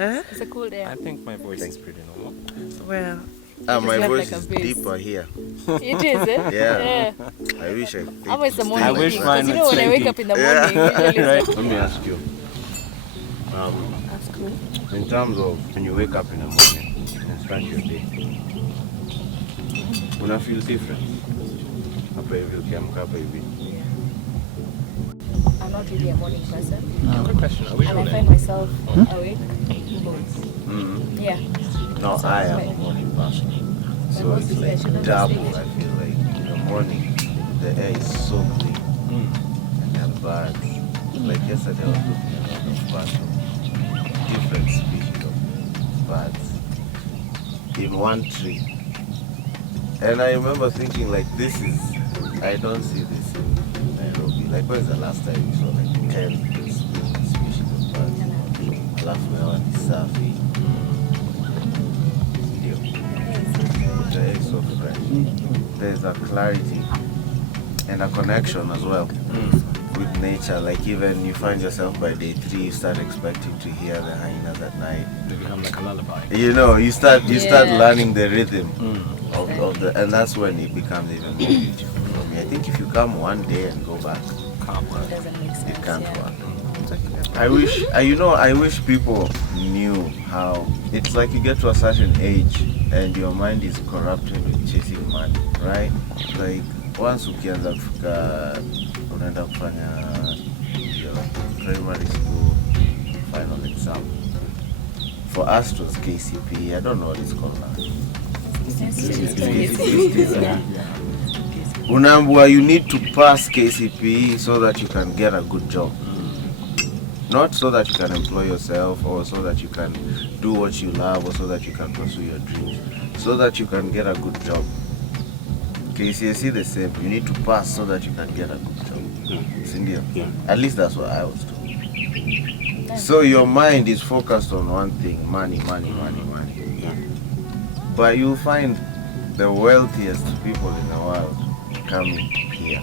It's a cool day. I think my voice is pretty normal. Well, my voice like is a bass. deeper here. It is, eh? Yeah. I wish I I'm always the morning I wish thing, mine because you know would when I stay wake up deep. in the morning, usually Right. it's Let me ask you. That's cool. In terms of when you wake up in the morning and start your day, when I feel different, hapa hivi ukiamka hapa hivi. I'm not really a morning person. Good question. Are we And I rolling? find myself awake both. Yeah. No, So I it's am like- a morning person. My So boss it's is there, like she doesn't double. say it. I feel like in the morning the air is so clean and there are birds. Like yesterday I was looking at a lot of birds, different species of birds in one tree. And I remember thinking like I don't see this in Nairobi. Like when's the last time you saw like 10 species of birds? Alafu hewa ni safi. Ndio. The air is so fresh. There's a clarity and a connection as well with nature. Like even you find yourself by day 3, you start expecting to hear the hyenas at night. They become like a lullaby. You know, you start Yeah. learning the rhythm of the, and that's when it becomes even more beautiful for me. I think if you come one day and go back, Can't work. It doesn't make sense. it can't yeah. work. I wish people knew how it's like you get to a certain age and your mind is corrupted with chasing money, right? Like once ukianza kufika unaenda kufanya your primary school final exam. For us it was KCP. I don't know what it's called now. Yeah. Unaambiwa you need to pass KCPE so that you can get a good job. Not so that you can employ yourself or so that you can do what you love or so that you can pursue your dreams. So that you can get a good job. KCSE the same. You need to pass so that you can get a good job. Sindio? Yeah. At least that's what I was told. So your mind is focused on one thing, money. Yeah. But you'll find the wealthiest people in the world coming here.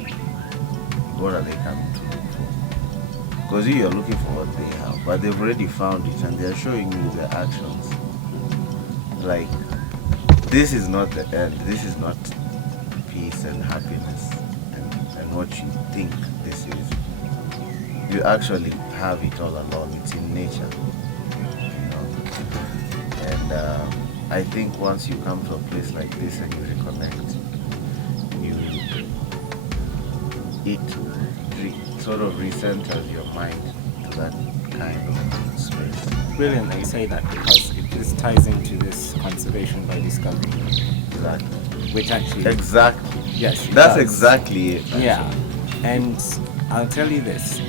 What are they coming to look for? Because you're looking for what they have, but they've already found it and they're showing you their actions. Like, this is not the end, this is not peace and happiness and what you think this is. You actually have it all along, it's in nature. You know? And I think once you come to a place like this and you reconnect, it sort of recenters your mind to that kind of space. Brilliant that you say that, because it just ties into this conservation by discovery, Exactly. which actually Exactly. yes, it That's does. exactly it. actually. Yeah, and I'll tell you this.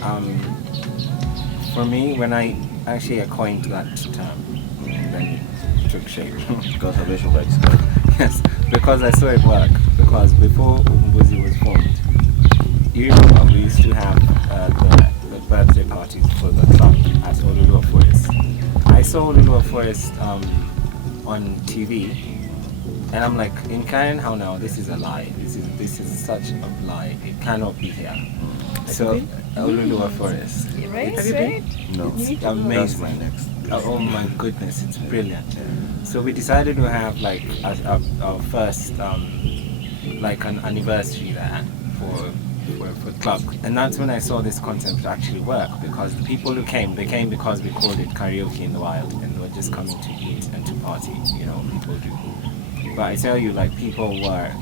For me, when I actually coined that term, then it took shape. Conservation by discovery. Yes, because I saw it work. Because before Umbuzi was formed, you remember we used to have the birthday parties for the club at Olulua Forest. I saw Olulua Forest on TV, and I'm like, in Karen, how now? This is a lie. This is such a lie. It cannot be here. So Olulua Forest. Right? Have you Right? No, It's that's amazing. my next. Oh my goodness, it's brilliant. So we decided to have like our first like an anniversary there for club, and that's when I saw this concept actually work, because the people who came, they came because we called it karaoke in the wild, and they were just coming to eat and to party, you know, people do. But I tell you, like, people were,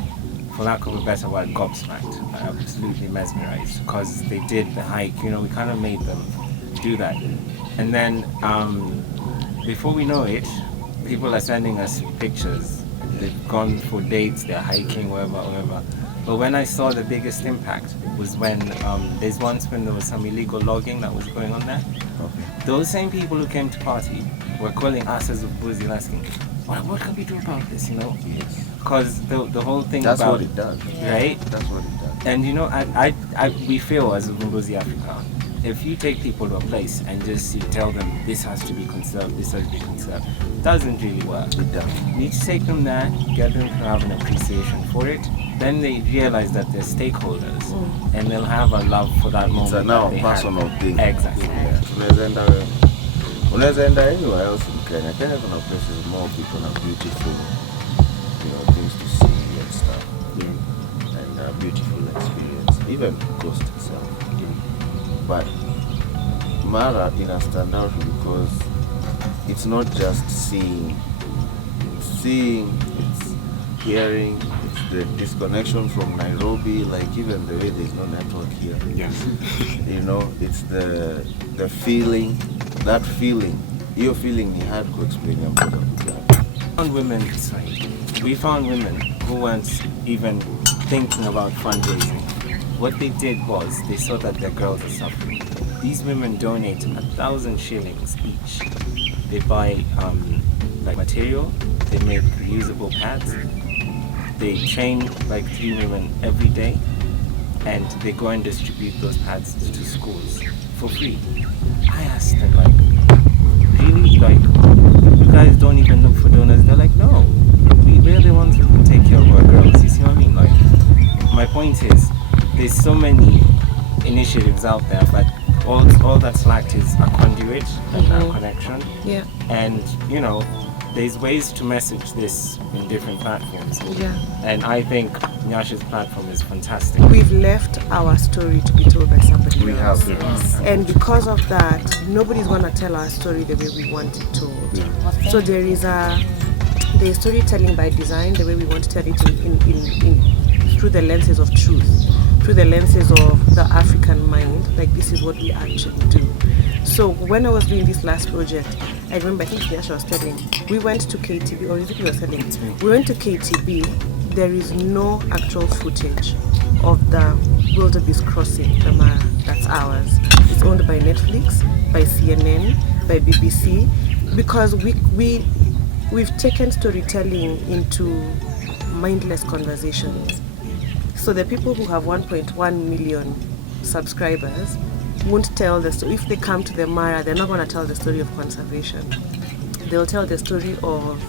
for lack of a better word, gobsmacked, absolutely mesmerized, because they did the hike, you know, we kind of made them do that. And then before we know it, people are sending us pictures. They've gone for dates, they're hiking, wherever. But when I saw the biggest impact was when there's once when there was some illegal logging that was going on there. Okay. Those same people who came to party were calling us as Buzi and asking, what can we do about this, you know? Yes. Because the whole thing That's about what it does. right? That's what it does. And you know, we feel as Umbuzi Africa, if you take people to a place and just you tell them this has to be conserved, this has to be conserved, it doesn't really work. It does. You need to take them there, get them to have an appreciation for it. Then they realize that they're stakeholders, and they'll have a love for that moment. It's a now that they had. personal thing. Exactly. Yeah. Unless anywhere else in Kenya. Kenya kuna places more people have beautiful, things to see and stuff. And beautiful experience. Even coast itself. But Mara stand out because it's not just seeing, it's hearing, it's the disconnection from Nairobi, like even the way there's no network here. Yes. It's the feeling, that feeling. Your feeling ni hard to explain. We found women who weren't even thinking about fundraising. What they did was they saw that their girls are suffering. These women donate 1,000 shillings each. They buy material, they make reusable pads, they train 3 women every day, and they go and distribute those pads to schools for free. I asked them, really? You guys don't even look for donors? They're like, no, we're the ones who can take care of our girls. You see what I mean? My point is, there's so many initiatives out there, but all that's lacked is a conduit and a connection. Yeah. And there's ways to message this in different platforms. Yeah. And I think Nyasha's platform is fantastic. We've left our story to be told by somebody We else. have. Yes. And because of that, nobody's gonna tell our story the way we want it told. Yeah. So there's storytelling by design, the way we want to tell it in through the lenses of truth, through the lenses of the African mind. This is what we actually do. So when I was doing this last project, I remember, I think Nyasha was telling, we went to KTB, or is it you were telling? We went to KTB. There is no actual footage of the wildebeest crossing the Mara. That's ours. It's owned by Netflix, by CNN, by BBC, because we've taken storytelling into mindless conversations. So the people who have 1.1 million subscribers won't tell the story. If they come to the Mara, they're not going to tell the story of conservation. They'll tell the story of,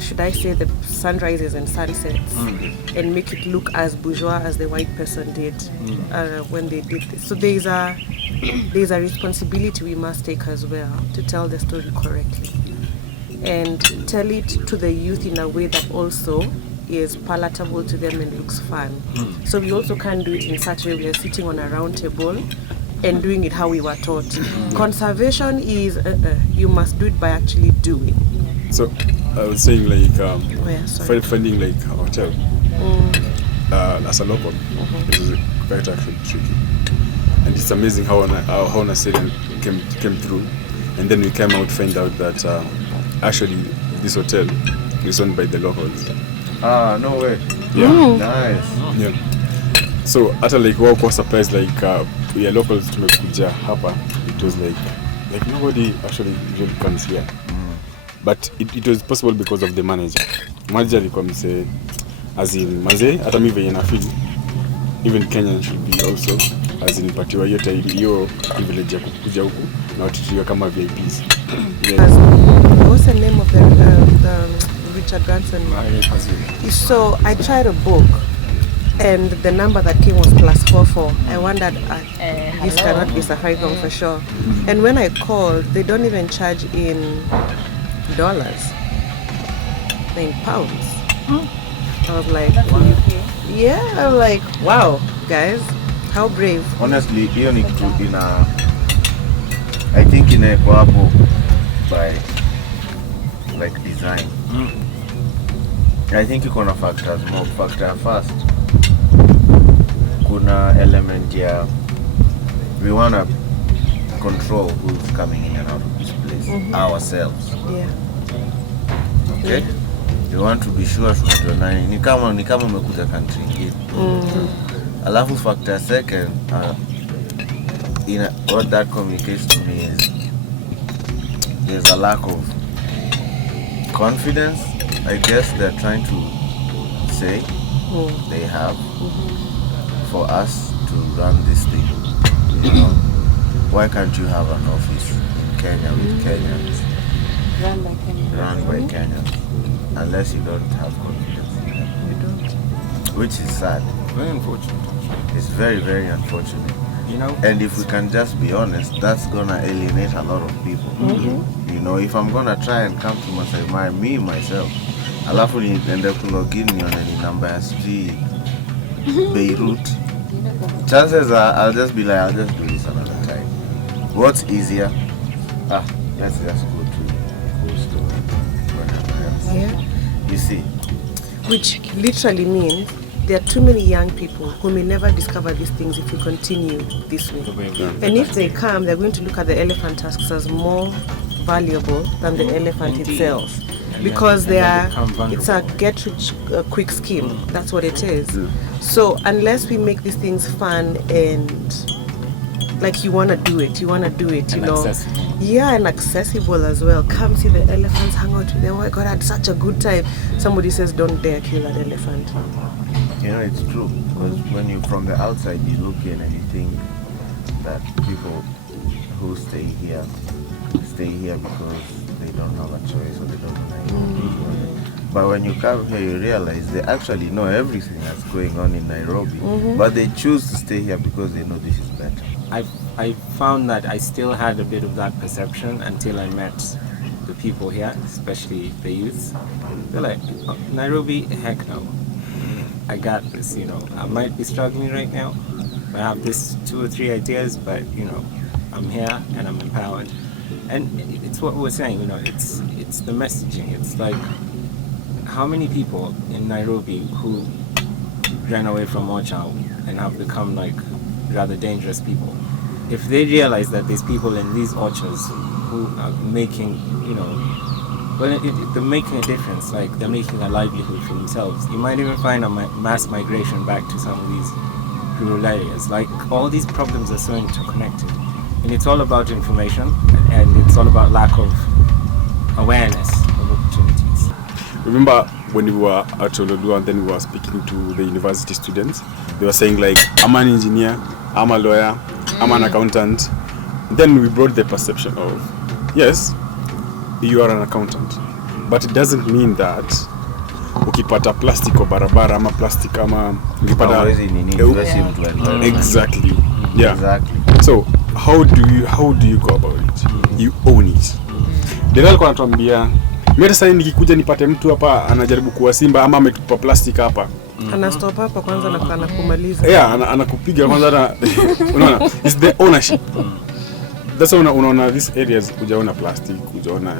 should I say, the sunrises and sunsets, and make it look as bourgeois as the white person did when they did this. So there's a responsibility we must take as well to tell the story correctly and tell it to the youth in a way that also is palatable to them and looks fun. So we also can't do it in such a way we are sitting on a round table and doing it how we were taught. Conservation is, you must do it by actually doing. So I was saying finding a hotel as a local, it was quite actually tricky. And it's amazing how Naserian came through. And then we came out to find out that actually this hotel is owned by the locals. Ah, no way. Yeah. Nice. Yeah. So after wao kwa surprised we are locals tumekuja hapa, it was like nobody actually usually comes here. But it was possible because of the manager. Manager alikuwa mse as in manze hata mimi venye na feel even Kenyan should be also as in patiwa hiyo privilege ya kukuja huku na watitiwa kama VIPs. What's the name of the Richard Branson? So I tried a book, and the number that came was +44. I wondered, this cannot be Safaricom for sure. And when I called, they don't even charge in dollars, in pounds. I was like, wow. Yeah, I was like, wow, guys, how brave. Honestly, hiyo ni kitu I think inaekwa hapo by design. I think iko na factors more. Factor first, kuna element ya we wanna control who's coming in and out of this place ourselves. Yeah. Okay? We want to be sure tunajua nani ni kama umekuja country ingine. Alafu factor second, what that communicates to me is there's a lack of confidence. I guess they're trying to say they have for us to run this thing. Why can't you have an office in Kenya with Kenyans? Run by Kenyans. Unless you don't have confidence. You don't. Which is sad. Very unfortunate. It's very, very unfortunate. you know. And if we can just be honest, that's gonna alienate a lot of people. You know, if I'm gonna try and come to Masai Mara, me myself, alafu niende kulogin nione ni namba ya sijui Beirut, chances are I'll just be like, I'll just do this another time. What's easier? Let's just go to wherever else. Yeah. You see, Which literally means there are too many young people who may never discover these things if we continue this way. And if they come, they're going to look at the elephant tusks as more valuable than the elephant itself. Because it's a get rich quick scheme. That's what it is. So unless we make these things fun and like you want to do it, you know. Accessible. Yeah, and accessible as well. Come see the elephants, hang out with them. Oh my God, I had such a good time. Somebody says, don't dare kill that elephant. you know, it's true, because when you from the outside you look in and you think that people who stay here because they don't have a choice or they don't know. But when you come here, you realize they actually know everything that's going on in Nairobi, but they choose to stay here because they know this is better. I found that I still had a bit of that perception until I met the people here, especially the youth. They're like, oh, Nairobi, heck no. I got this, you know. I might be struggling right now. I have this 2 or 3 ideas, but you know, I'm here and I'm empowered. And it's what we're saying, you know, it's the messaging. It's like, how many people in Nairobi who ran away from Mochao and have become like rather dangerous people? If they realize that there's people in these orchards who are making, you know, well, they're making a difference, like they're making a livelihood for themselves. You might even find a mass migration back to some of these rural areas. Like, all these problems are so interconnected. And it's all about information, and it's all about lack of awareness of opportunities. Remember when we were at Olodua and then we were speaking to the university students, they were saying like, I'm an engineer, I'm a lawyer, I'm an accountant. Then we brought the perception of, yes, you are an accountant, but it doesn't mean that ukipata plastic kwa barabara ama plastic ama ukipata exactly. Yeah. Exactly. So how do you go about it? You own it. Ndio alikuwa anatuambia mimi hata sasa nikikuja nipate mtu hapa anajaribu kuwa simba ama ametupa plastic hapa. Ana stop hapa kwanza na anakumaliza. Yeah, anakupiga kwanza na unaona, it's the ownership. That's why unaona these areas kujaona plastic, kujaona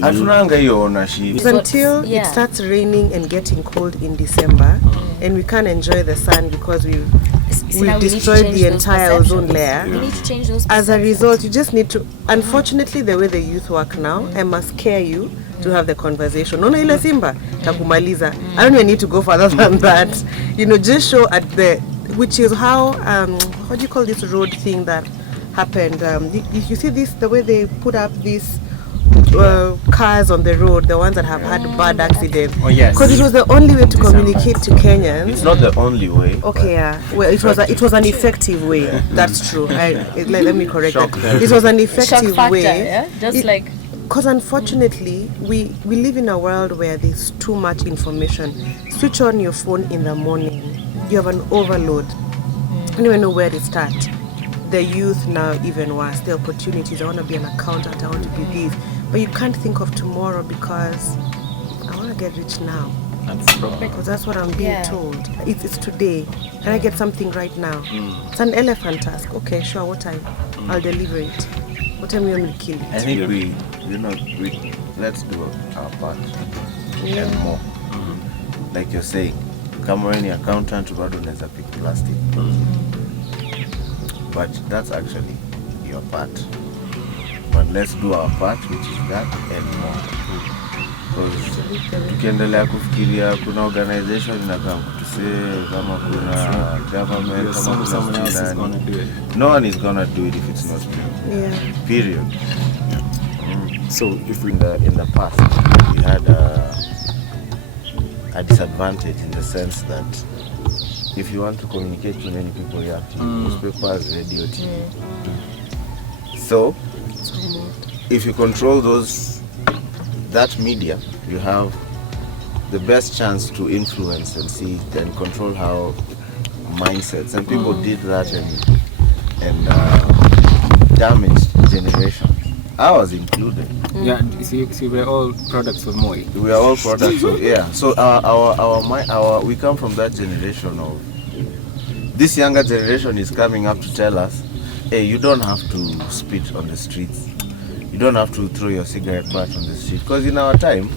hatunanga hiyo ownership until it starts raining and getting cold in December and we can't enjoy the sun because we've destroyed the entire ozone layer. We need to change those As a result, you just need to, unfortunately the way the youth work now, I must scare you to have the conversation. No, ile simba takumaliza. I don't even need to go further than that. You know, just show at the, which is how do you call this road thing that happened? You see this, the way they put up these cars on the road, the ones that have had bad accidents. Oh yes. Because it was the only way to communicate to Kenyans. It's not the only way. Okay, yeah. Well, it was an effective way. Yeah. That's true. Let me correct that. It was an effective factor, way. Yeah? Just like. Because unfortunately, we live in a world where there's too much information. Switch on your phone in the morning. You have an overload. You don't even know where to start. The youth now even worse. The opportunities. I want to be an accountant. I want to be this. But you can't think of tomorrow because I want to get rich now. Because that's what I'm being told. It's today. Can I get something right now? It's an elephant task. Okay, sure. What time? I'll deliver it. What time will kill it? I think we let's do our part and more. Like you're saying, kama wewe ni accountant bado unaweza pick plastic. But that's actually your part. But let's do our part, which is that and more. Because tukiendelea kufikiria kuna organization inakaa kutusave kama kuna government kama someone else is going to do it. No one is going to do it if it's not you. Yeah. Period. So if we In the past we had a disadvantage in the sense that if you want to communicate to many people, you have to use newspapers, radio, TV. So if you control that media, you have the best chance to influence and see and control how mindsets, and people did that, and and damaged generations. Ours included. Yeah, see, we're all products of Moi. We are all products of So our we come from that generation of. This younger generation is coming up to tell us, hey, you don't have to spit on the streets. You don't have to throw your cigarette butt on the street. Because in our time,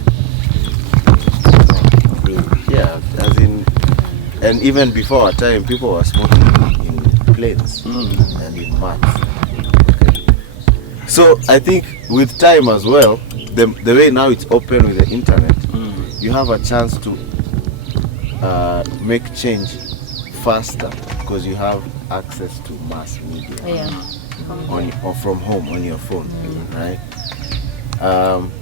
as in, and even before our time, people were smoking in planes and in mats. So I think with time as well, the way now it's open with the internet, you have a chance to make change faster because you have access to mass media or from home on your phone, right?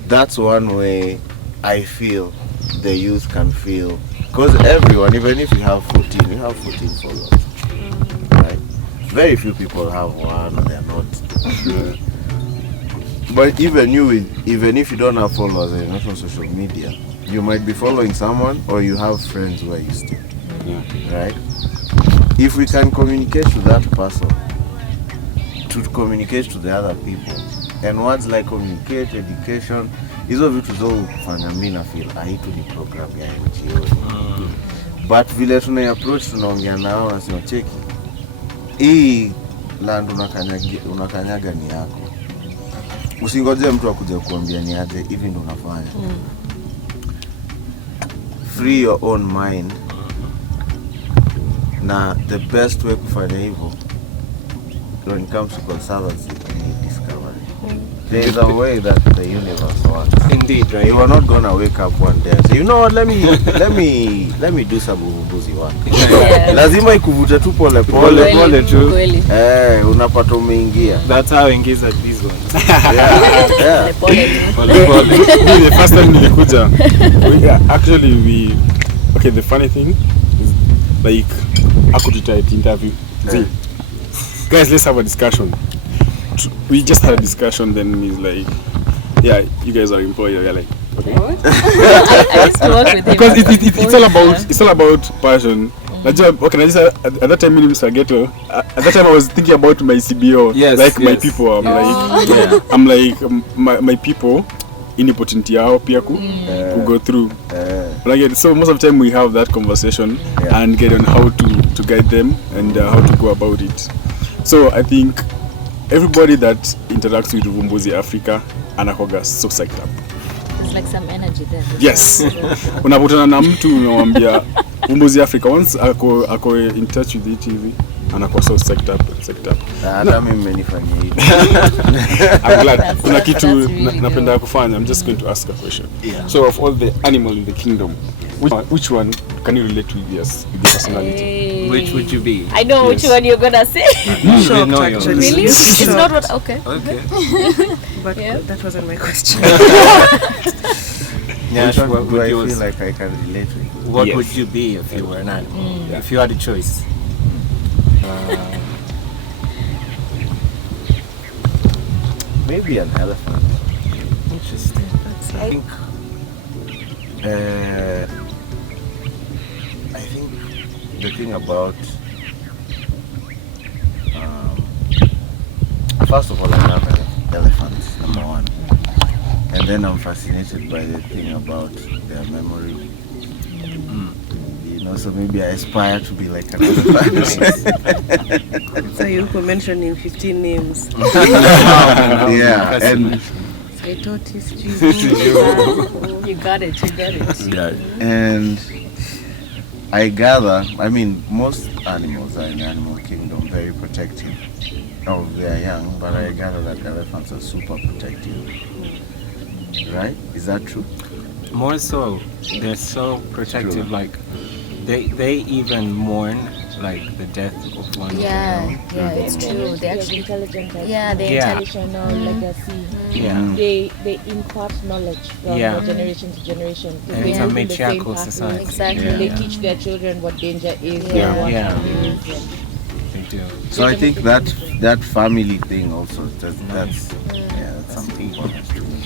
That's one way I feel the youth can feel, because everyone, even if you have 14, you have 14 followers, right? Very few people have one, they're not. But even if you don't have followers and you're not on social media, you might be following someone or you have friends where you stay, right? If we can communicate to that person, to communicate to the other people, and words like communicate, education, hizo vitu zo kufanya mimi na feel haitu ni program ya NGO. But vile tuna approach tunaongea nao na sio cheki. Hii land unakanyaga ni yako. Usingoje mtu akuje kukuambia ni aje, hivi ndo unafanya. Free your own mind. Na the best way kufanya hivyo, when it comes to conservancy, you discover it. There is a way that the universe works. Indeed, right? You are not gonna wake up one day and say, you know what, let me do some uvumbuzi work. Lazima ikuvute tu pole tu. Unapata umeingia. That's how ingiza these ones. Yeah. The first time nilikuja, the funny thing is, like, akutita interview. Guys, let's have a discussion. We just had a discussion, then he's like, yeah, you guys are employed. You're like, okay. I used to work with him. Because it's all about passion. At that time, at that time I was thinking about my CBO, my people. I'm like, my people, inopportunity yao pia ku go through. So most of the time we have that conversation and get on how to guide them and how to go about it. So I think everybody that interacts with Vumbuzi Africa anakoga so psyched up. There's like some energy there. Yes. Unapotana na mtu unamwambia Vumbuzi Africa, once ako in touch with the TV anakuwa so psyched up. Hata mimi mmenifanyia hivi. I'm glad. Kuna kitu napenda kufanya. I'm just going to ask a question. So of all the animals in the kingdom, which one can you relate with your personality? Hey. Which would you be? I know which one you're gonna say. Shocked, actually. Really? It's not what. Okay. But that wasn't my question. Which one do I feel like I can relate with? What would you be if you were an animal? If you had a choice? Maybe an elephant. Interesting. I think the thing about first of all, I love elephants, number one, and then I'm fascinated by the thing about their memory. You know, so maybe I aspire to be like an elephant. So you were mentioning 15 names. Yeah, and I thought it's You got it. yeah, and I gather, I mean, most animals are in the animal kingdom very protective. Oh, they are young, but I gather that elephants are super protective. Right? Is that true? More so, they're so protective. True. Like they even mourn like the death of one. Yeah, it's true. They actually intelligent. they're Traditional legacy. Yeah. They impart knowledge from generation to generation. And it's a matriarchal society. Exactly. They teach their children what danger is. Yeah. What Yeah. is. They do. So I think that family thing also, that's something important to me.